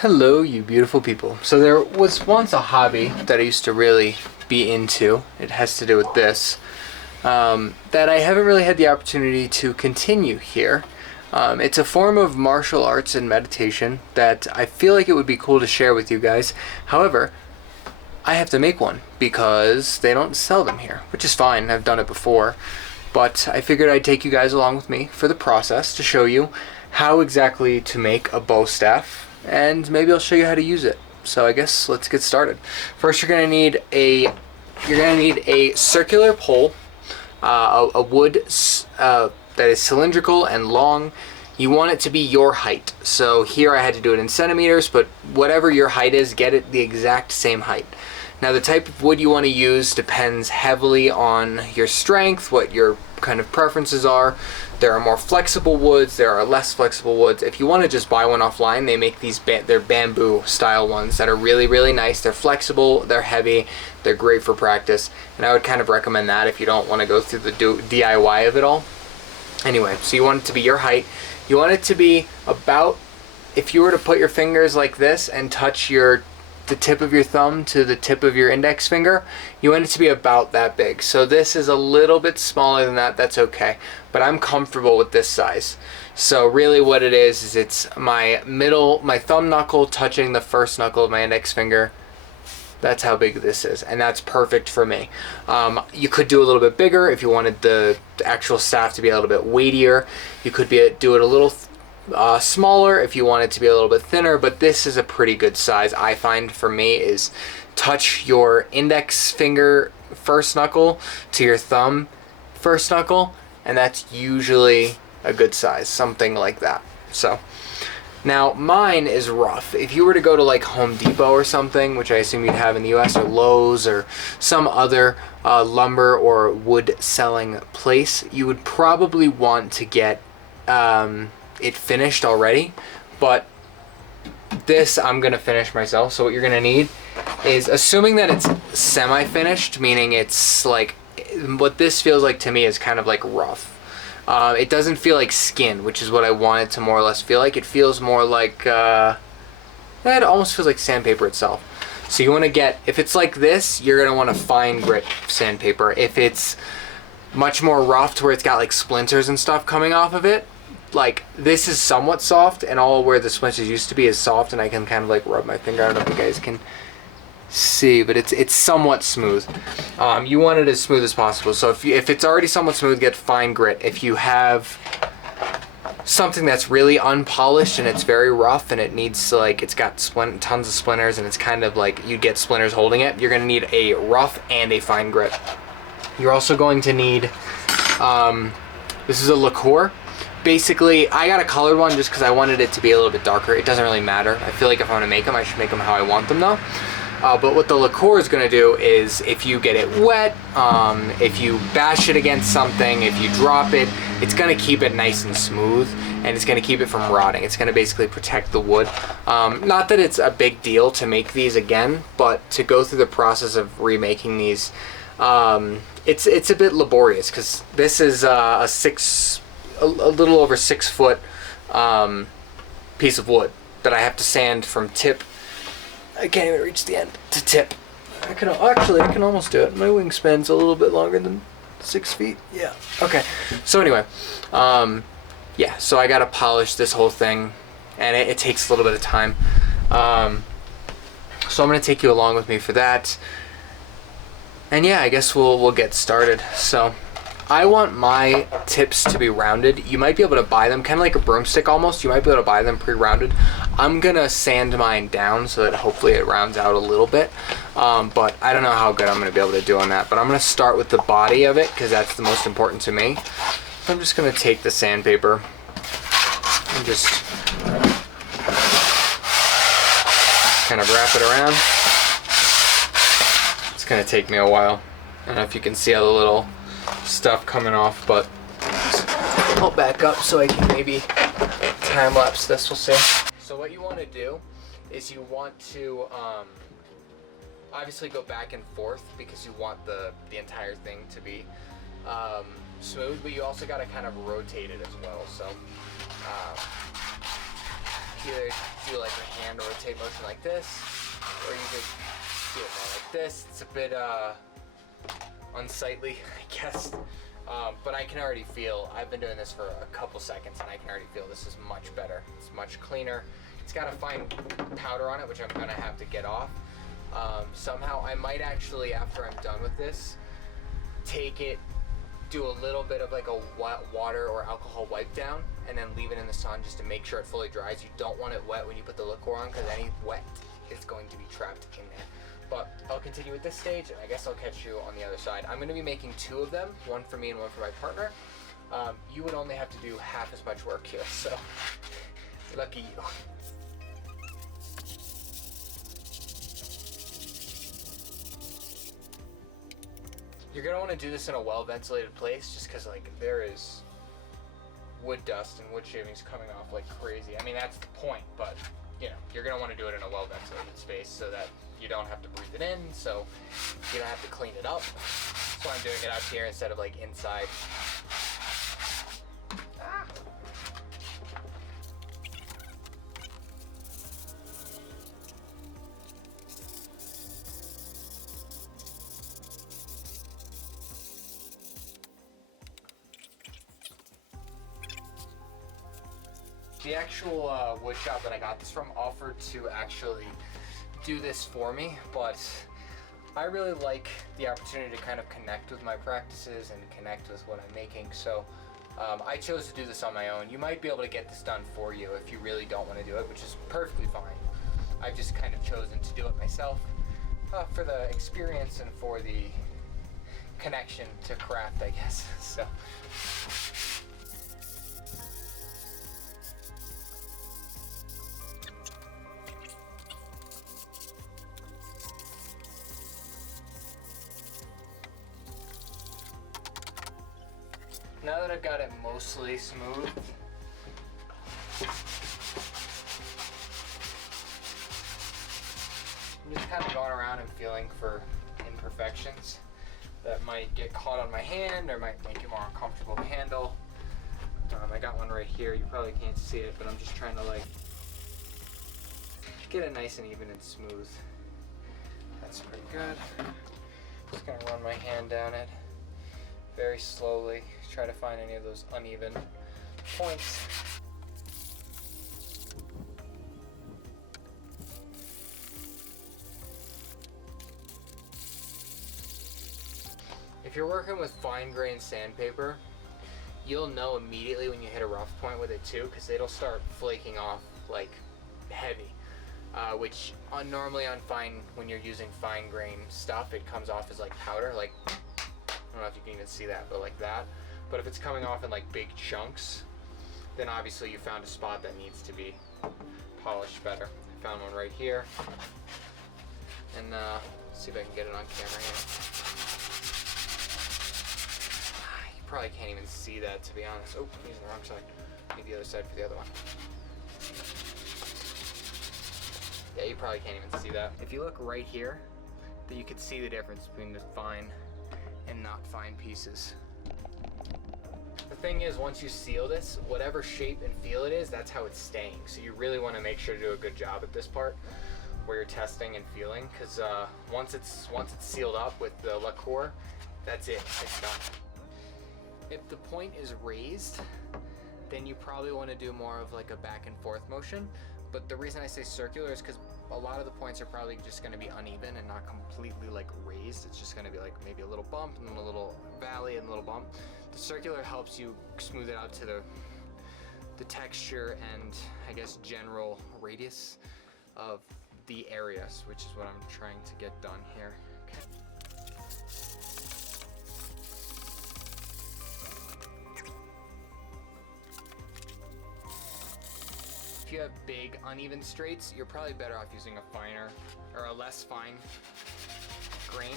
Hello, you beautiful people. So there was once a hobby that I used to really be into. It has to do with this. That I haven't really had the opportunity to continue here. It's a form of martial arts and meditation that I feel like it would be cool to share with you guys. However, I have to make one because they don't sell them here, which is fine. I've done it before. But I figured I'd take you guys along with me for the process to show you how exactly to make a bow staff, and maybe I'll show you how to use it. So I guess let's get started. First, you're gonna need a circular pole, a wood that is cylindrical and long. You want it to be your height. So here I had to do it in centimeters, but whatever your height is, get it the exact same height. Now the type of wood you want to use depends heavily on your strength, what your kind of preferences are. There are more flexible woods, there are less flexible woods. If you want to just buy one offline, they make these they're bamboo style ones that are really, really nice. They're flexible, they're heavy, they're great for practice. And I would kind of recommend that if you don't want to go through the DIY of it all. Anyway, so you want it to be your height. You want it to be about, if you were to put your fingers like this and touch the tip of your thumb to the tip of your index finger, you want it to be about that big. So this is a little bit smaller than that, that's okay. But I'm comfortable with this size. So really what it is it's my thumb knuckle touching the first knuckle of my index finger. That's how big this is, and that's perfect for me. You could do a little bit bigger if you wanted the actual staff to be a little bit weightier. You could do it a little smaller if you want it to be a little bit thinner, but this is a pretty good size. I find for me is touch your index finger first knuckle to your thumb first knuckle, and that's usually a good size, something like that. So now mine is rough. If you were to go to like Home Depot or something, which I assume you'd have in the US, or Lowe's or some other lumber or wood selling place, you would probably want to get it finished already, but this I'm gonna finish myself. So what you're gonna need is, assuming that it's semi-finished, meaning it's like, what this feels like to me is kind of like rough. It doesn't feel like skin, which is what I want it to more or less feel like. It feels more like, it almost feels like sandpaper itself. So you want to get, if it's like this, you're gonna want to fine grit sandpaper. If it's much more rough to where it's got like splinters and stuff coming off of it, like this is somewhat soft, and all where the splinters used to be is soft, and I can kind of like rub my finger. I don't know if you guys can see, but it's somewhat smooth. You want it as smooth as possible. So if it's already somewhat smooth, get fine grit. If you have something that's really unpolished and it's very rough and it needs to, like, it's got tons of splinters and it's kind of like you get splinters holding it, you're gonna need a rough and a fine grit. You're also going to need this is a liqueur. Basically, I got a colored one just because I wanted it to be a little bit darker. It doesn't really matter. I feel like if I'm going to make them, I should make them how I want them though. But what the liqueur is going to do is, if you get it wet, if you bash it against something, if you drop it, it's going to keep it nice and smooth, and it's going to keep it from rotting. It's going to basically protect the wood. Not that it's a big deal to make these again, but to go through the process of remaking these, it's a bit laborious, because this is a little over 6 foot piece of wood that I have to sand from tip. I can't even reach the end to tip. I can almost do it. My wingspan's a little bit longer than 6 feet. Yeah. Okay. So anyway, yeah. So I gotta polish this whole thing, and it takes a little bit of time. So I'm gonna take you along with me for that. And yeah, I guess we'll get started. So I want my tips to be rounded. You might be able to buy them, kind of like a broomstick almost. You might be able to buy them pre-rounded. I'm gonna sand mine down so that hopefully it rounds out a little bit. But I don't know how good I'm gonna be able to do on that. But I'm gonna start with the body of it because that's the most important to me. So I'm just gonna take the sandpaper and just kind of wrap it around. It's gonna take me a while. I don't know if you can see all the little stuff coming off, but I'll back up so I can maybe time lapse this. We'll see. So what you want to do is you want to obviously go back and forth because you want the entire thing to be smooth, but you also got to kind of rotate it as well. So either do like a hand rotate motion like this, or you could do it more like this. It's a bit unsightly, I guess. But I can already feel, I've been doing this for a couple seconds and I can already feel this is much better. It's much cleaner. It's got a fine powder on it, which I'm gonna have to get off. Somehow I might actually, after I'm done with this, take it, do a little bit of like a water or alcohol wipe down and then leave it in the sun just to make sure it fully dries. You don't want it wet when you put the liqueur on because any wet is going to be trapped in there. But I'll continue with this stage and I guess I'll catch you on the other side. I'm gonna be making 2 of them, one for me and one for my partner. You would only have to do half as much work here, so lucky you. You're gonna want to do this in a well-ventilated place just because like there is wood dust and wood shavings coming off like crazy. I mean, that's the point, but you know, you're gonna want to do it in a well-ventilated space so that you don't have to breathe it in, so you don't have to clean it up. So I'm doing it out here instead of like inside. The actual wood shop that I got this from offered to actually do this for me, but I really like the opportunity to kind of connect with my practices and connect with what I'm making, so I chose to do this on my own. You might be able to get this done for you if you really don't want to do it, which is perfectly fine. I've just kind of chosen to do it myself for the experience and for the connection to craft, I guess. So. Now that I've got it mostly smooth, I'm just kind of going around and feeling for imperfections that might get caught on my hand or might make it more uncomfortable to handle. I got one right here. You probably can't see it, but I'm just trying to like get it nice and even and smooth. That's pretty good. Just gonna run my hand down it very slowly. Try to find any of those uneven points. If you're working with fine grain sandpaper, you'll know immediately when you hit a rough point with it too, because it'll start flaking off like heavy. Which normally on when you're using fine grain stuff, it comes off as like powder, like, I don't know if you can even see that, but like that. But if it's coming off in like big chunks, then obviously you found a spot that needs to be polished better. I found one right here. And let's see if I can get it on camera here. You probably can't even see that, to be honest. Oh, I'm using the wrong side. Need the other side for the other one. Yeah, you probably can't even see that. If you look right here, then you can see the difference between the fine and not fine pieces. The thing is, once you seal this, whatever shape and feel it is, that's how it's staying. So you really want to make sure to do a good job at this part where you're testing and feeling, because once it's sealed up with the liqueur, that's it, it's done. If the point is raised, then you probably want to do more of like a back and forth motion. But the reason I say circular is because a lot of the points are probably just going to be uneven and not completely like raised. It's just going to be like maybe a little bump and then a little valley and a little bump. The circular helps you smooth it out to the texture and I guess general radius of the areas, which is what I'm trying to get done here. Okay. If you have big uneven straights, you're probably better off using a finer or a less fine grain.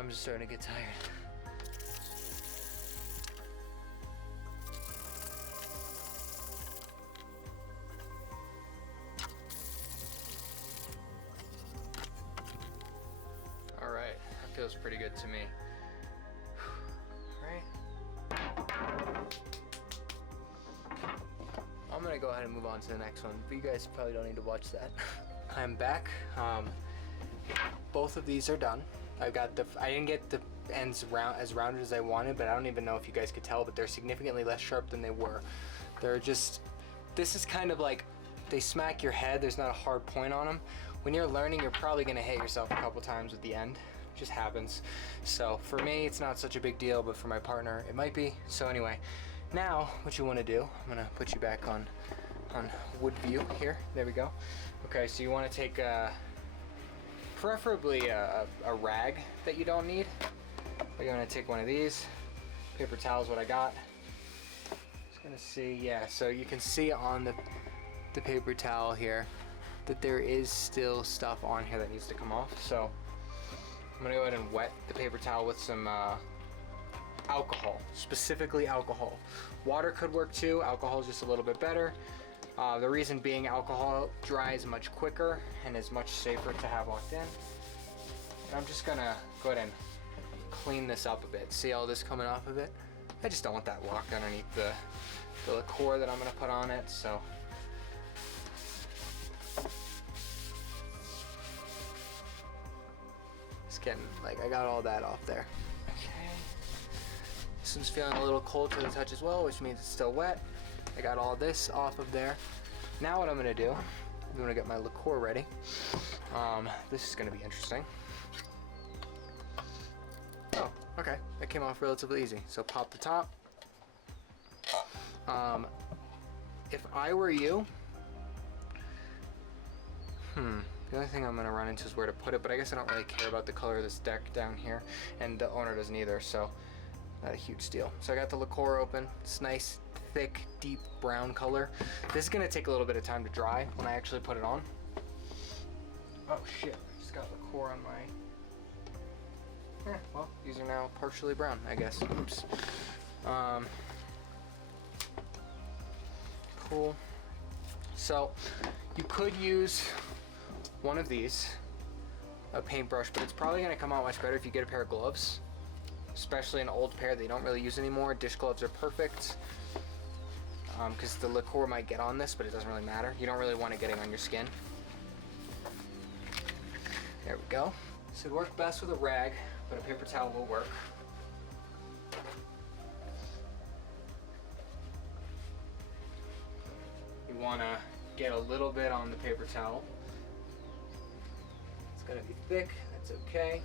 I'm just starting to get tired. Smells pretty good to me. Right. I'm gonna go ahead and move on to the next one, but you guys probably don't need to watch that. I'm back. Both of these are done. I didn't get the ends as rounded as I wanted, but I don't even know if you guys could tell, but they're significantly less sharp than they were. This is kind of like, they smack your head, there's not a hard point on them. When you're learning, you're probably gonna hit yourself a couple times with the end. It just happens. So for me, it's not such a big deal, but for my partner, it might be. So anyway, now what you wanna do, I'm gonna put you back on wood view here. There we go. Okay, so you wanna take preferably a rag that you don't need. But you're gonna take one of these. Paper towel is what I got. Just gonna see, yeah, so you can see on the paper towel here that there is still stuff on here that needs to come off. So I'm gonna go ahead and wet the paper towel with some alcohol, specifically alcohol. Water could work too, alcohol is just a little bit better. The reason being, alcohol dries much quicker and is much safer to have locked in. And I'm just gonna go ahead and clean this up a bit. See all this coming off of it? I just don't want that locked underneath the liqueur that I'm gonna put on it, so. It's getting, like, I got all that off there. Okay. This one's feeling a little cold to the touch as well, which means it's still wet. I got all this off of there. Now what I'm gonna do, I'm gonna get my liqueur ready. This is gonna be interesting. Oh, okay, that came off relatively easy. So pop the top. If I were you, the only thing I'm gonna run into is where to put it, but I guess I don't really care about the color of this deck down here, and the owner doesn't either, so not a huge deal. So I got the liqueur open. It's nice, thick, deep brown color. This is gonna take a little bit of time to dry when I actually put it on. Oh shit, I just got liqueur on my... well, these are now partially brown, I guess. Oops. Cool. So, you could use one of these, a paintbrush, but it's probably gonna come out much better if you get a pair of gloves. Especially an old pair they don't really use anymore. Dish gloves are perfect. Because the liqueur might get on this, but it doesn't really matter. You don't really want it getting on your skin. There we go. So it'd work best with a rag, but a paper towel will work. You want to get a little bit on the paper towel. It's going to be thick, that's okay.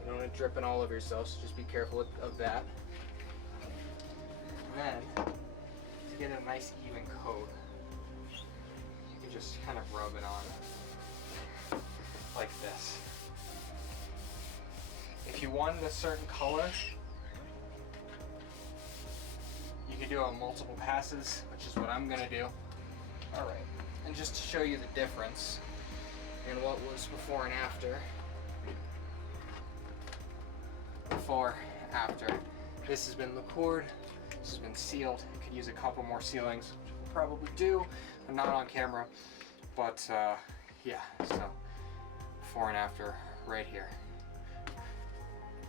You don't want to drip in all over yourself, so just be careful of that. And then, to get a nice even coat, you can just kind of rub it on like this. If you wanted a certain color, you can do it on multiple passes, which is what I'm gonna do. All right, and just to show you the difference in what was before and after. Before, after. This has been liqueured. This has been sealed. You could use a couple more sealings, which we'll probably do. I'm not on camera, but yeah, so before and after right here.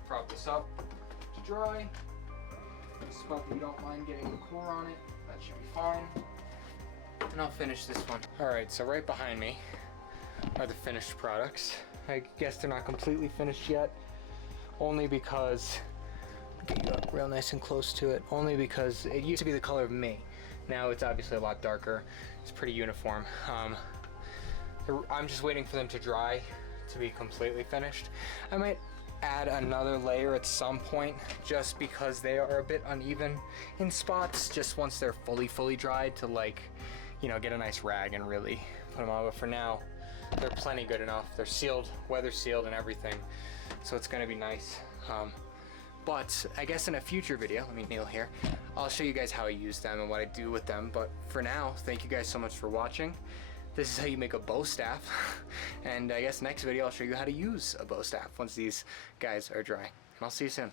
Prop this up to dry. A spot that you don't mind getting liqueur on it, that should be fine. And I'll finish this one. All right, so right behind me are the finished products. I guess they're not completely finished yet, only because get you up real nice and close to it, only because it used to be the color of me. Now it's obviously a lot darker. It's pretty uniform. I'm just waiting for them to dry to be completely finished. I might add another layer at some point just because they are a bit uneven in spots, just once they're fully dried, to, like, you know, get a nice rag and really put them on. But for now, they're plenty good enough. They're sealed, weather sealed and everything, so it's gonna be nice. But I guess in a future video, let me kneel here, I'll show you guys how I use them and what I do with them. But for now, thank you guys so much for watching. This is how you make a bow staff. And I guess next video I'll show you how to use a bow staff once these guys are dry. And I'll see you soon.